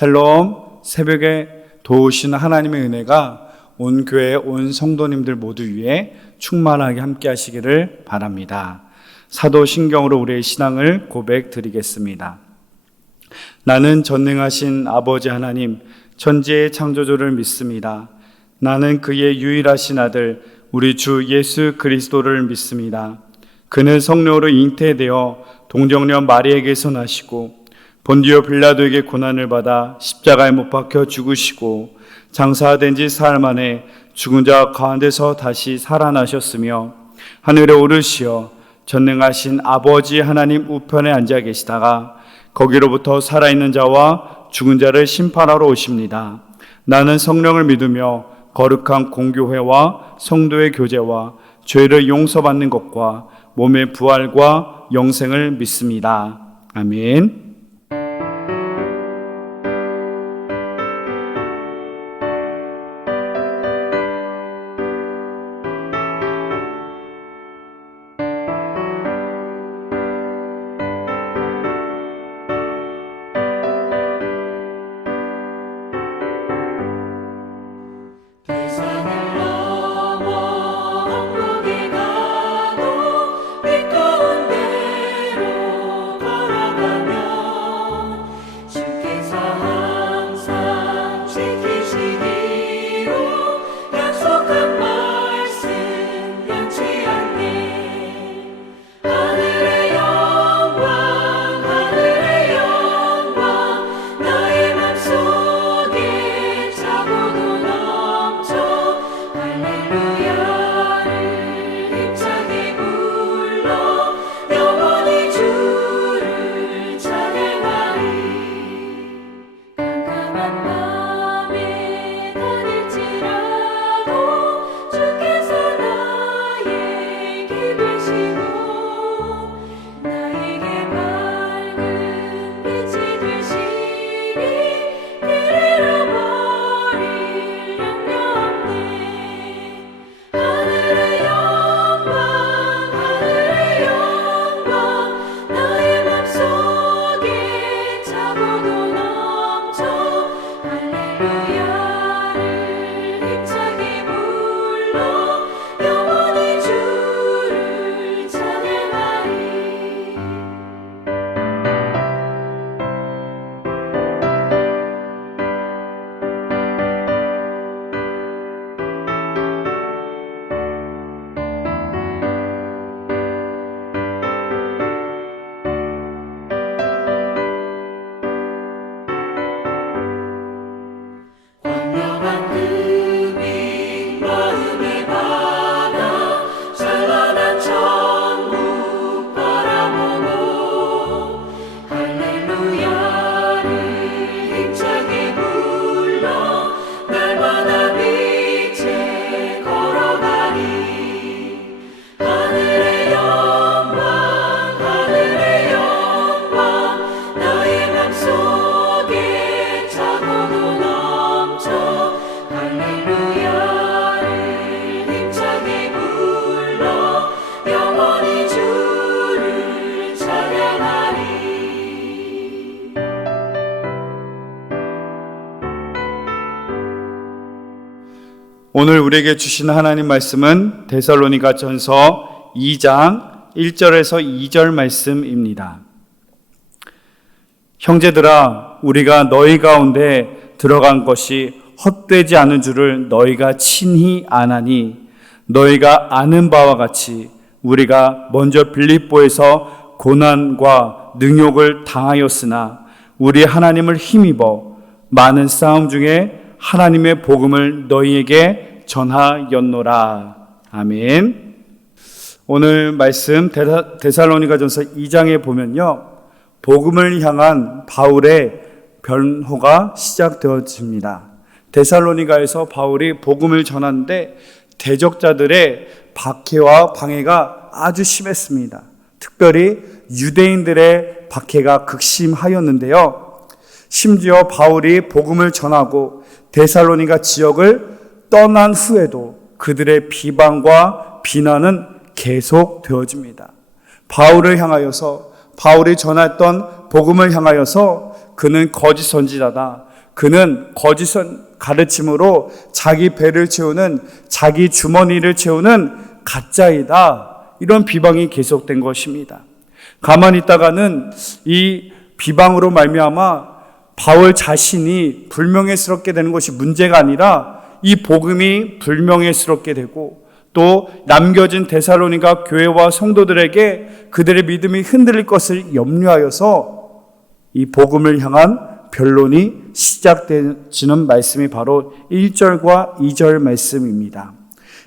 샬롬, 새벽에 도우시는 하나님의 은혜가 온 교회, 온 성도님들 모두 위에 충만하게 함께 하시기를 바랍니다. 사도신경으로 우리의 신앙을 고백드리겠습니다. 나는 전능하신 아버지 하나님, 천지의 창조주를 믿습니다. 나는 그의 유일하신 아들, 우리 주 예수 그리스도를 믿습니다. 그는 성령으로 잉태되어 동정녀 마리에게서 나시고 본디오 빌라도에게 고난을 받아 십자가에 못 박혀 죽으시고 장사된 지 사흘 만에 죽은 자 가운데서 다시 살아나셨으며 하늘에 오르시어 전능하신 아버지 하나님 우편에 앉아 계시다가 거기로부터 살아있는 자와 죽은 자를 심판하러 오십니다. 나는 성령을 믿으며 거룩한 공교회와 성도의 교제와 죄를 용서받는 것과 몸의 부활과 영생을 믿습니다. 아멘. 오늘 우리에게 주신 하나님 말씀은 데살로니가 전서 2장 1절에서 2절 말씀입니다. 형제들아, 우리가 너희 가운데 들어간 것이 헛되지 않은 줄을 너희가 친히 아나니 너희가 아는 바와 같이 우리가 먼저 빌립보에서 고난과 능욕을 당하였으나 우리 하나님을 힘입어 많은 싸움 중에 하나님의 복음을 너희에게 전하였노라. 아멘. 오늘 말씀 데살로니가전서 2장에 보면요, 복음을 향한 바울의 변호가 시작되어집니다. 데살로니가에서 바울이 복음을 전하는데 대적자들의 박해와 방해가 아주 심했습니다. 특별히 유대인들의 박해가 극심하였는데요. 심지어 바울이 복음을 전하고 데살로니가 지역을 떠난 후에도 그들의 비방과 비난은 계속되어집니다. 바울을 향하여서, 바울이 전했던 복음을 향하여서 그는 거짓 선지자다, 그는 거짓은 가르침으로 자기 배를 채우는, 자기 주머니를 채우는 가짜이다. 이런 비방이 계속된 것입니다. 가만히 있다가는 이 비방으로 말미암아 바울 자신이 불명예스럽게 되는 것이 문제가 아니라 이 복음이 불명예스럽게 되고, 또 남겨진 데살로니가 교회와 성도들에게 그들의 믿음이 흔들릴 것을 염려하여서 이 복음을 향한 변론이 시작되는 말씀이 바로 1절과 2절 말씀입니다.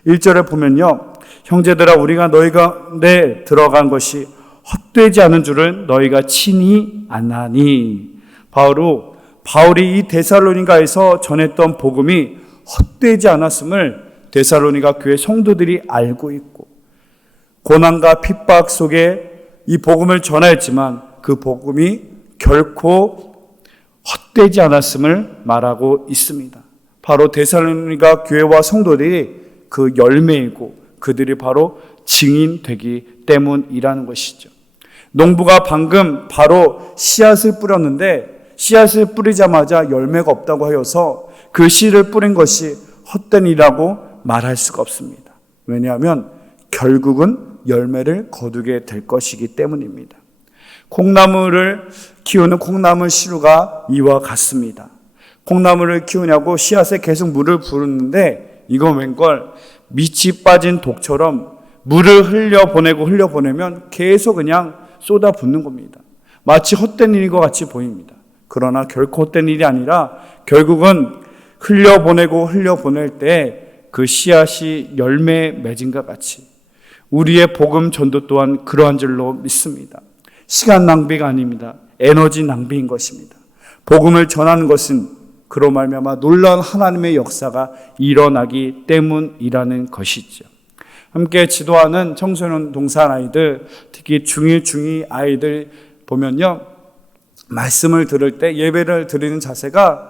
1절에 보면요, 형제들아 우리가 너희 가운데 들어간 것이 헛되지 않은 줄을 너희가 친히 아나니. 바울이 이 데살로니가에서 전했던 복음이 헛되지 않았음을 데살로니가 교회 성도들이 알고 있고, 고난과 핍박 속에 이 복음을 전하였지만 그 복음이 결코 헛되지 않았음을 말하고 있습니다. 바로 데살로니가 교회와 성도들이 그 열매이고 그들이 바로 증인되기 때문이라는 것이죠. 농부가 방금 바로 씨앗을 뿌렸는데 씨앗을 뿌리자마자 열매가 없다고 하여서 그 씨를 뿌린 것이 헛된 일이라고 말할 수가 없습니다. 왜냐하면 결국은 열매를 거두게 될 것이기 때문입니다. 콩나물을 키우는 콩나물 시루가 이와 같습니다. 콩나물을 키우냐고 씨앗에 계속 물을 부르는데 이건 웬걸 밑이 빠진 독처럼 물을 흘려보내면 계속 그냥 쏟아붓는 겁니다. 마치 헛된 일인 것 같이 보입니다. 그러나 결코 헛된 일이 아니라 결국은 흘려보낼 때 그 씨앗이 열매에 맺은 것 같이 우리의 복음 전도 또한 그러한 줄로 믿습니다. 시간 낭비가 아닙니다. 에너지 낭비인 것입니다. 복음을 전하는 것은 그로 말미암아 놀라운 하나님의 역사가 일어나기 때문이라는 것이죠. 함께 지도하는 청소년 동산 아이들, 특히 중1, 중2 아이들 보면요, 말씀을 들을 때 예배를 드리는 자세가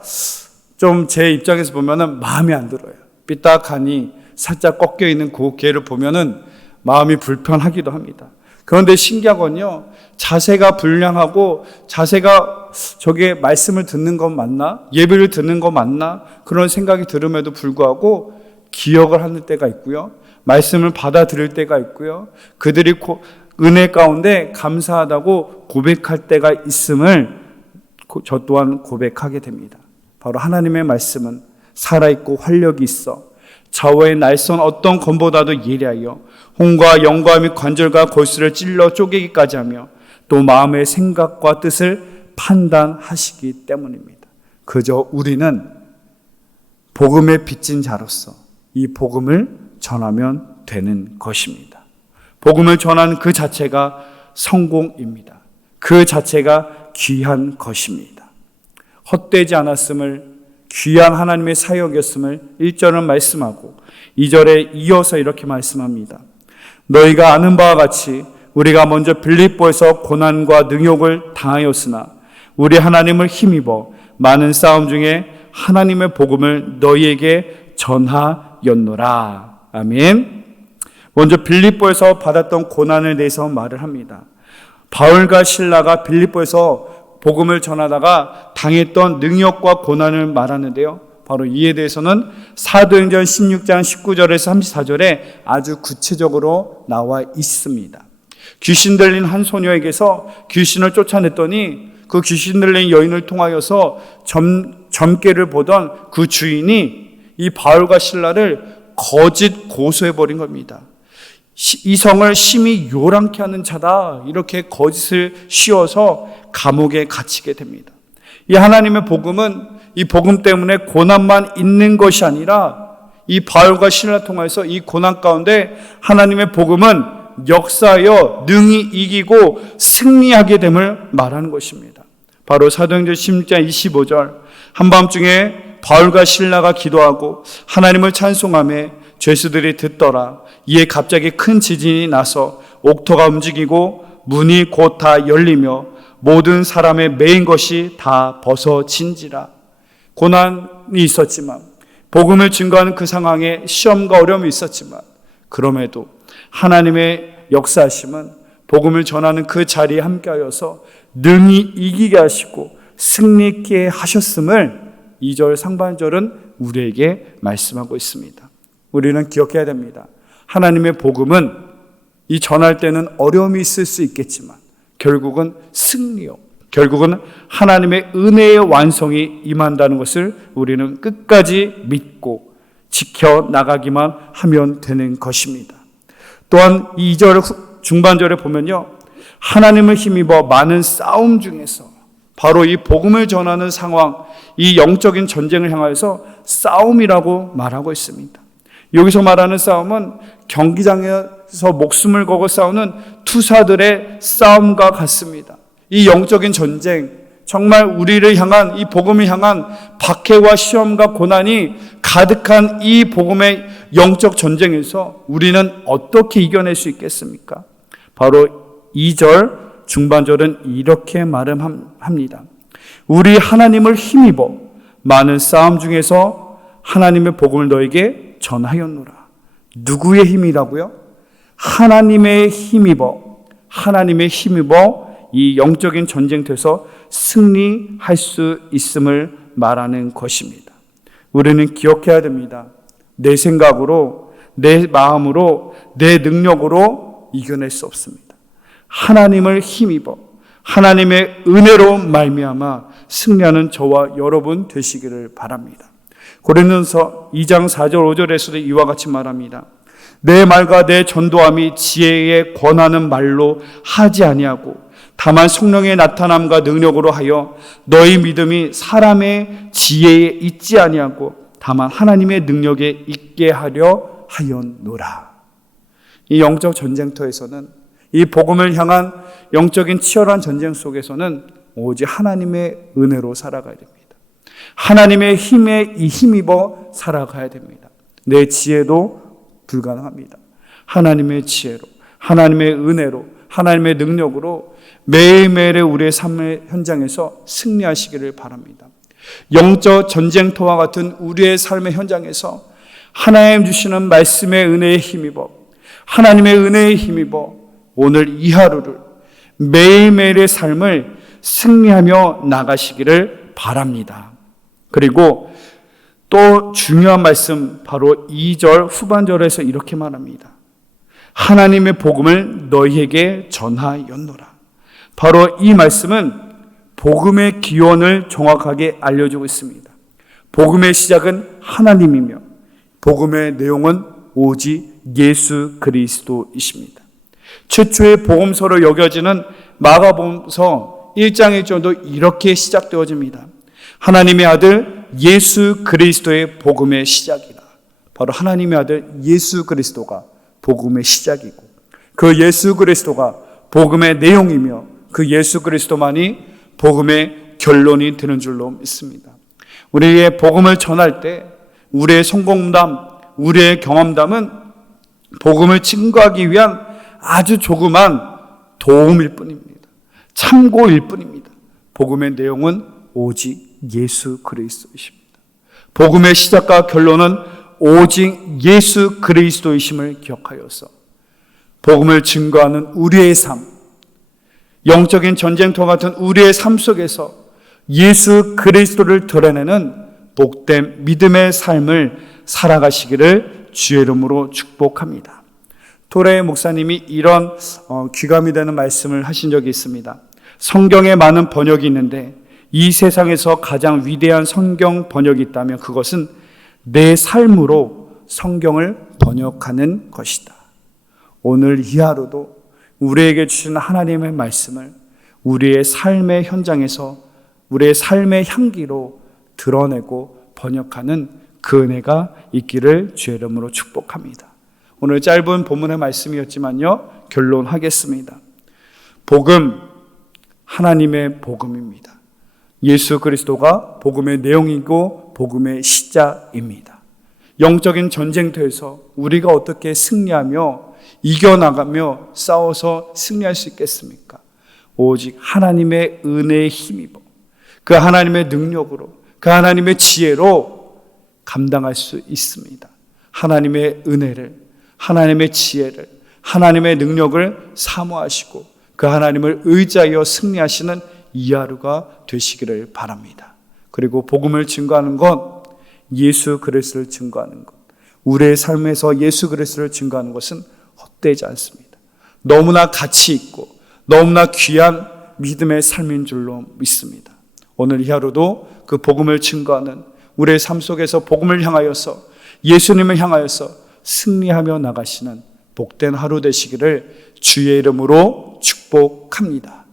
좀 제 입장에서 보면은 마음에 안 들어요. 삐딱하니 살짝 꺾여 있는 그 괴를 보면은 마음이 불편하기도 합니다. 그런데 신기한 건요, 자세가 불량하고 자세가 저게 말씀을 듣는 건 맞나? 예배를 듣는 건 맞나? 그런 생각이 들음에도 불구하고 기억을 하는 때가 있고요. 말씀을 받아들일 때가 있고요. 그들이 은혜 가운데 감사하다고 고백할 때가 있음을 저 또한 고백하게 됩니다. 바로 하나님의 말씀은 살아있고 활력이 있어 좌우의 날선 어떤 검보다도 예리하여 혼과 영과 및 관절과 골수를 찔러 쪼개기까지 하며 또 마음의 생각과 뜻을 판단하시기 때문입니다. 그저 우리는 복음에 빚진 자로서 이 복음을 전하면 되는 것입니다. 복음을 전하는 그 자체가 성공입니다. 그 자체가 귀한 것입니다. 헛되지 않았음을, 귀한 하나님의 사역이었음을 1절은 말씀하고 2절에 이어서 이렇게 말씀합니다. 너희가 아는 바와 같이 우리가 먼저 빌립보에서 고난과 능욕을 당하였으나 우리 하나님을 힘입어 많은 싸움 중에 하나님의 복음을 너희에게 전하였노라. 아멘. 먼저 빌립보에서 받았던 고난에 대해서 말을 합니다. 바울과 실라가 빌립보에서 복음을 전하다가 당했던 능력과 고난을 말하는데요. 바로 이에 대해서는 사도행전 16장 19절에서 34절에 아주 구체적으로 나와 있습니다. 귀신 들린 한 소녀에게서 귀신을 쫓아냈더니 그 귀신 들린 여인을 통하여서 점괘를 보던 그 주인이 이 바울과 실라를 거짓 고소해버린 겁니다. 이성을 심히 요란케 하는 자다, 이렇게 거짓을 씌워서 감옥에 갇히게 됩니다. 이 하나님의 복음은 이 복음 때문에 고난만 있는 것이 아니라 이 바울과 실라 통해서 이 고난 가운데 하나님의 복음은 역사하여 능히 이기고 승리하게 됨을 말하는 것입니다. 바로 사도행전 16장 25절, 한밤중에 바울과 실라가 기도하고 하나님을 찬송하며 죄수들이 듣더라. 이에 갑자기 큰 지진이 나서 옥토가 움직이고 문이 곧 다 열리며 모든 사람의 매인 것이 다 벗어진지라. 고난이 있었지만, 복음을 증거하는 그 상황에 시험과 어려움이 있었지만, 그럼에도 하나님의 역사하심은 복음을 전하는 그 자리에 함께하여서 능히 이기게 하시고 승리있게 하셨음을 2절 상반절은 우리에게 말씀하고 있습니다. 우리는 기억해야 됩니다. 하나님의 복음은 이 전할 때는 어려움이 있을 수 있겠지만 결국은 승리요, 결국은 하나님의 은혜의 완성이 임한다는 것을 우리는 끝까지 믿고 지켜나가기만 하면 되는 것입니다. 또한 2절 중반절에 보면요, 하나님을 힘입어 많은 싸움 중에서 바로 이 복음을 전하는 상황, 이 영적인 전쟁을 향하여서 싸움이라고 말하고 있습니다. 여기서 말하는 싸움은 경기장에서 목숨을 걸고 싸우는 투사들의 싸움과 같습니다. 이 영적인 전쟁, 정말 우리를 향한, 이 복음을 향한 박해와 시험과 고난이 가득한 이 복음의 영적 전쟁에서 우리는 어떻게 이겨낼 수 있겠습니까? 바로 2절 중반절은 이렇게 말합니다. 우리 하나님을 힘입어 많은 싸움 중에서 하나님의 복음을 너에게 전하였노라. 누구의 힘이라고요? 하나님의 힘입어 이 영적인 전쟁터에서 승리할 수 있음을 말하는 것입니다. 우리는 기억해야 됩니다. 내 생각으로, 내 마음으로, 내 능력으로 이겨낼 수 없습니다. 하나님을 힘입어 하나님의 은혜로 말미암아 승리하는 저와 여러분 되시기를 바랍니다. 고린도서 2장 4절 5절에서도 이와 같이 말합니다. 내 말과 내 전도함이 지혜에 권하는 말로 하지 아니하고 다만 성령의 나타남과 능력으로 하여 너희 믿음이 사람의 지혜에 있지 아니하고 다만 하나님의 능력에 있게 하려 하였노라. 이 영적 전쟁터에서는, 이 복음을 향한 영적인 치열한 전쟁 속에서는 오직 하나님의 은혜로 살아가야 됩니다. 하나님의 힘에 힘입어 살아가야 됩니다. 내 지혜도 불가능합니다. 하나님의 지혜로, 하나님의 은혜로, 하나님의 능력으로 매일매일의 우리의 삶의 현장에서 승리하시기를 바랍니다. 영적 전쟁터와 같은 우리의 삶의 현장에서 하나님 주시는 말씀의 은혜에 힘입어, 하나님의 은혜에 힘입어 오늘 이 하루를, 매일매일의 삶을 승리하며 나가시기를 바랍니다. 그리고 또 중요한 말씀, 바로 2절 후반절에서 이렇게 말합니다. 하나님의 복음을 너희에게 전하였노라. 바로 이 말씀은 복음의 기원을 정확하게 알려주고 있습니다. 복음의 시작은 하나님이며 복음의 내용은 오직 예수 그리스도이십니다. 최초의 복음서로 여겨지는 마가복음서 1장 1절도 이렇게 시작되어집니다. 하나님의 아들 예수 그리스도의 복음의 시작이다. 바로 하나님의 아들 예수 그리스도가 복음의 시작이고, 그 예수 그리스도가 복음의 내용이며 그 예수 그리스도만이 복음의 결론이 되는 줄로 믿습니다. 우리의 복음을 전할 때 우리의 성공담, 우리의 경험담은 복음을 증거하기 위한 아주 조그만 도움일 뿐입니다. 참고일 뿐입니다. 복음의 내용은 오직 예수 그리스도이십니다. 복음의 시작과 결론은 오직 예수 그리스도이심을 기억하여서 복음을 증거하는 우리의 삶, 영적인 전쟁터 같은 우리의 삶 속에서 예수 그리스도를 드러내는 복된 믿음의 삶을 살아가시기를 주의 이름으로 축복합니다. 토레 목사님이 이런 귀감이 되는 말씀을 하신 적이 있습니다. 성경에 많은 번역이 있는데 이 세상에서 가장 위대한 성경 번역이 있다면 그것은 내 삶으로 성경을 번역하는 것이다. 오늘 이 하루도 우리에게 주시는 하나님의 말씀을 우리의 삶의 현장에서 우리의 삶의 향기로 드러내고 번역하는 그 은혜가 있기를 주의 이름으로 축복합니다. 오늘 짧은 본문의 말씀이었지만요, 결론하겠습니다. 복음, 하나님의 복음입니다. 예수 그리스도가 복음의 내용이고 복음의 시작입니다. 영적인 전쟁터에서 우리가 어떻게 승리하며 이겨나가며 싸워서 승리할 수 있겠습니까? 오직 하나님의 은혜에 힘입어 그 하나님의 능력으로, 그 하나님의 지혜로 감당할 수 있습니다. 하나님의 은혜를, 하나님의 지혜를, 하나님의 능력을 사모하시고 그 하나님을 의지하여 승리하시는 이 하루가 되시기를 바랍니다. 그리고 복음을 증거하는 것, 예수 그리스도를 증거하는 것, 우리의 삶에서 예수 그리스도를 증거하는 것은 헛되지 않습니다. 너무나 가치 있고 너무나 귀한 믿음의 삶인 줄로 믿습니다. 오늘 이 하루도 그 복음을 증거하는 우리의 삶 속에서 복음을 향하여서 예수님을 향하여서 승리하며 나가시는 복된 하루 되시기를 주의 이름으로 축복합니다.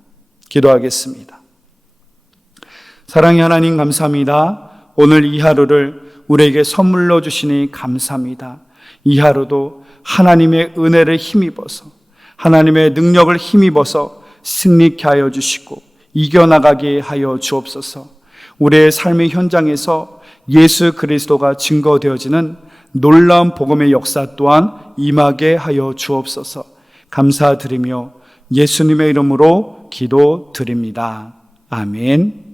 기도하겠습니다. 사랑의 하나님 감사합니다. 오늘 이 하루를 우리에게 선물로 주시니 감사합니다. 이 하루도 하나님의 은혜를 힘입어서 하나님의 능력을 힘입어서 승리케 하여 주시고 이겨나가게 하여 주옵소서. 우리의 삶의 현장에서 예수 그리스도가 증거되어지는 놀라운 복음의 역사 또한 임하게 하여 주옵소서. 감사드리며 예수님의 이름으로 기도드립니다. 아멘.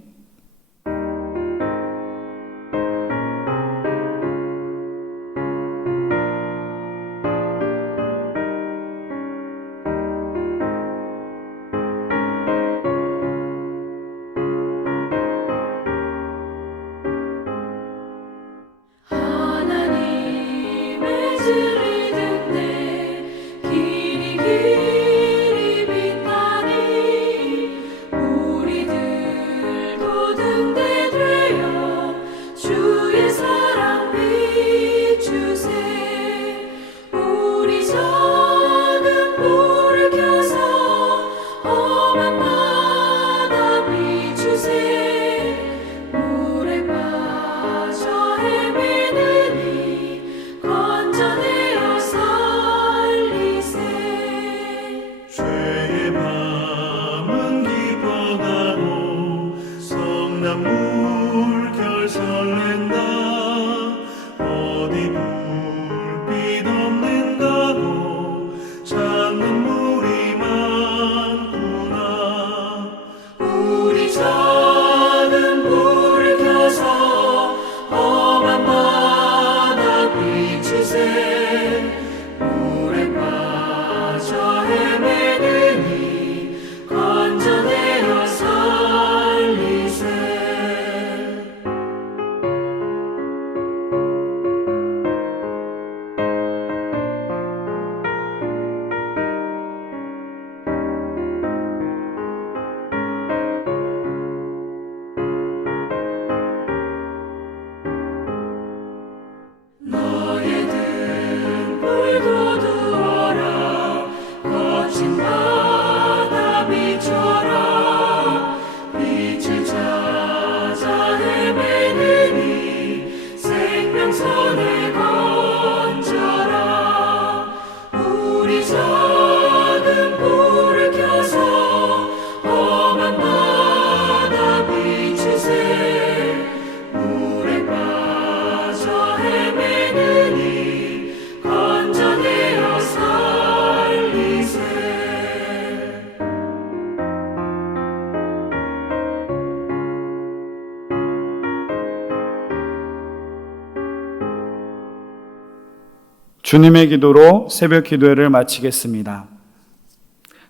주님의 기도로 새벽 기도회를 마치겠습니다.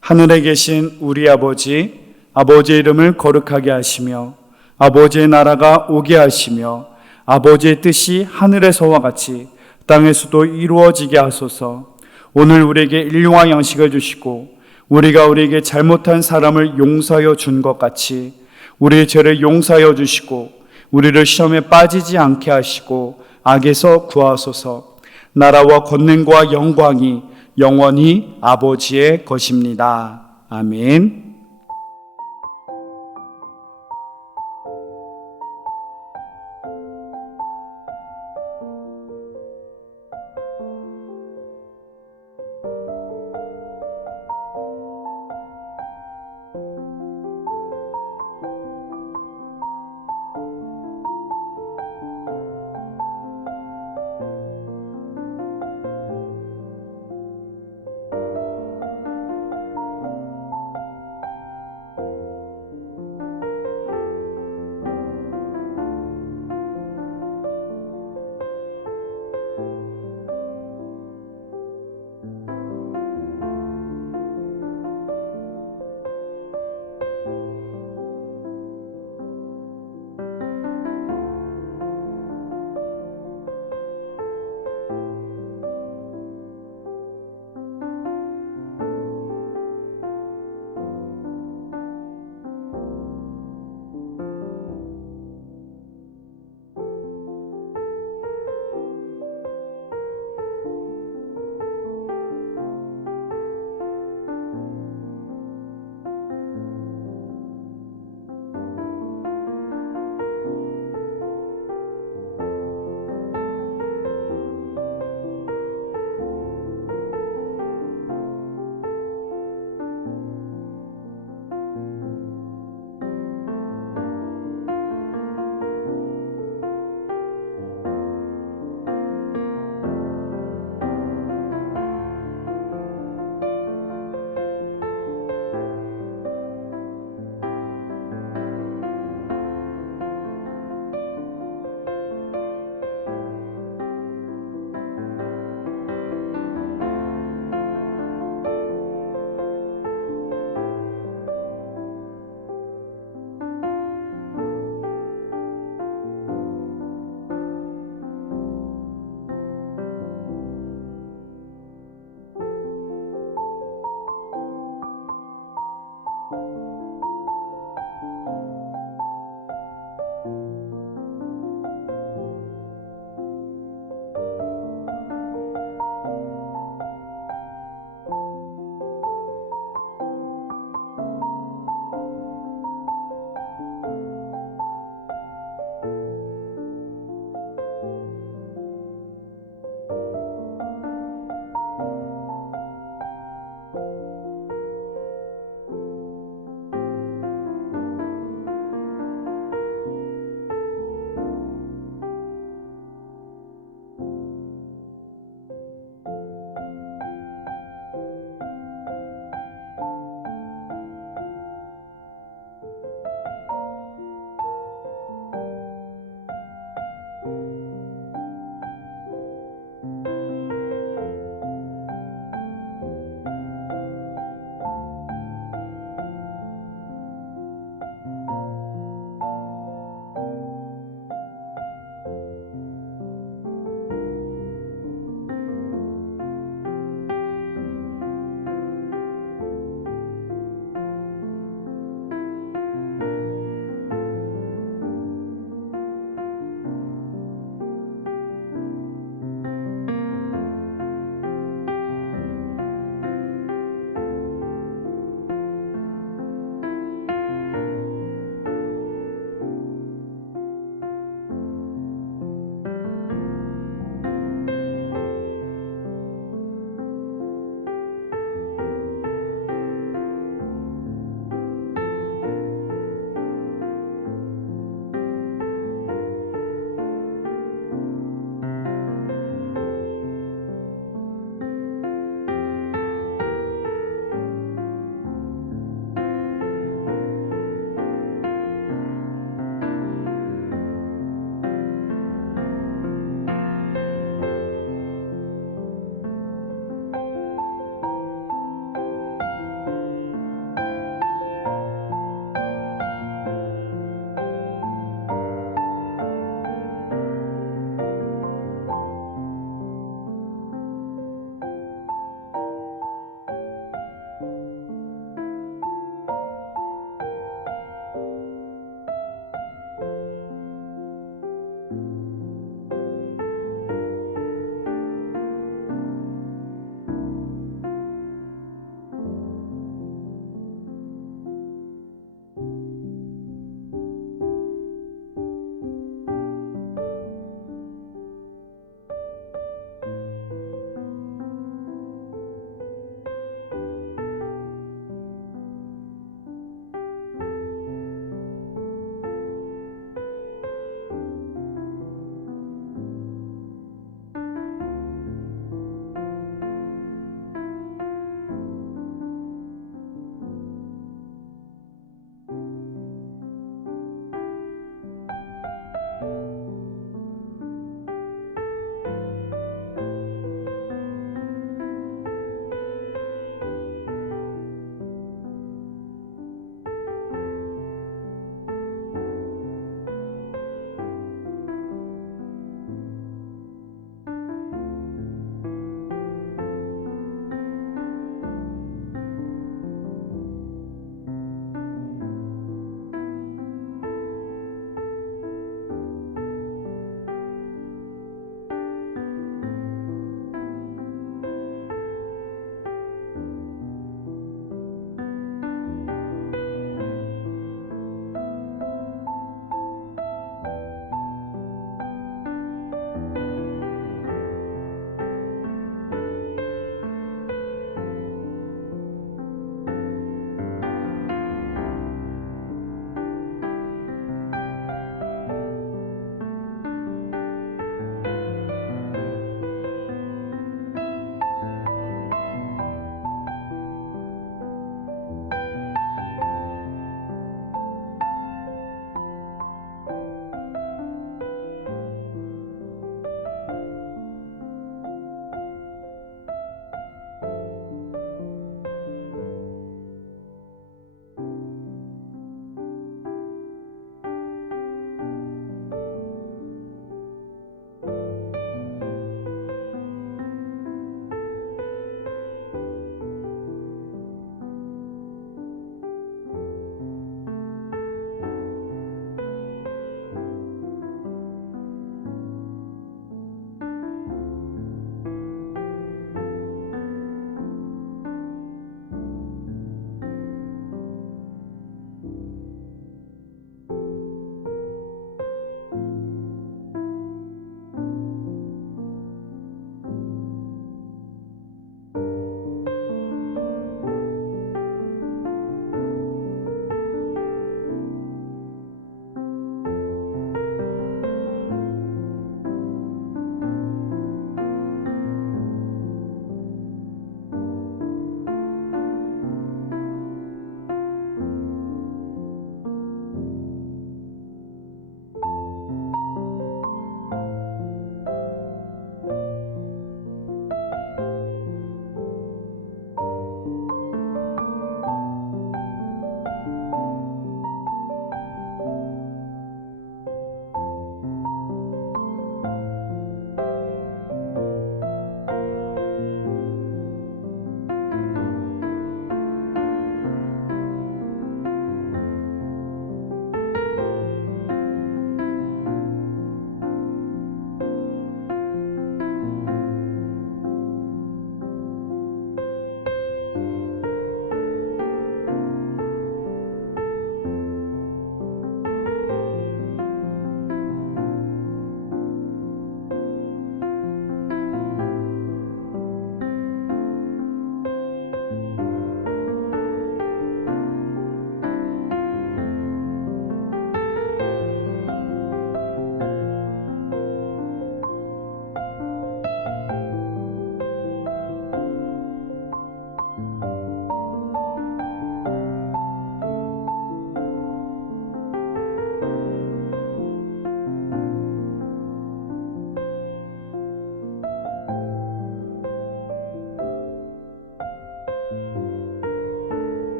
하늘에 계신 우리 아버지, 아버지의 이름을 거룩하게 하시며 아버지의 나라가 오게 하시며 아버지의 뜻이 하늘에서와 같이 땅에서도 이루어지게 하소서. 오늘 우리에게 일용할 양식을 주시고 우리가 우리에게 잘못한 사람을 용서하여 준 것 같이 우리의 죄를 용서하여 주시고 우리를 시험에 빠지지 않게 하시고 악에서 구하소서. 나라와 권능과 영광이 영원히 아버지의 것입니다. 아멘.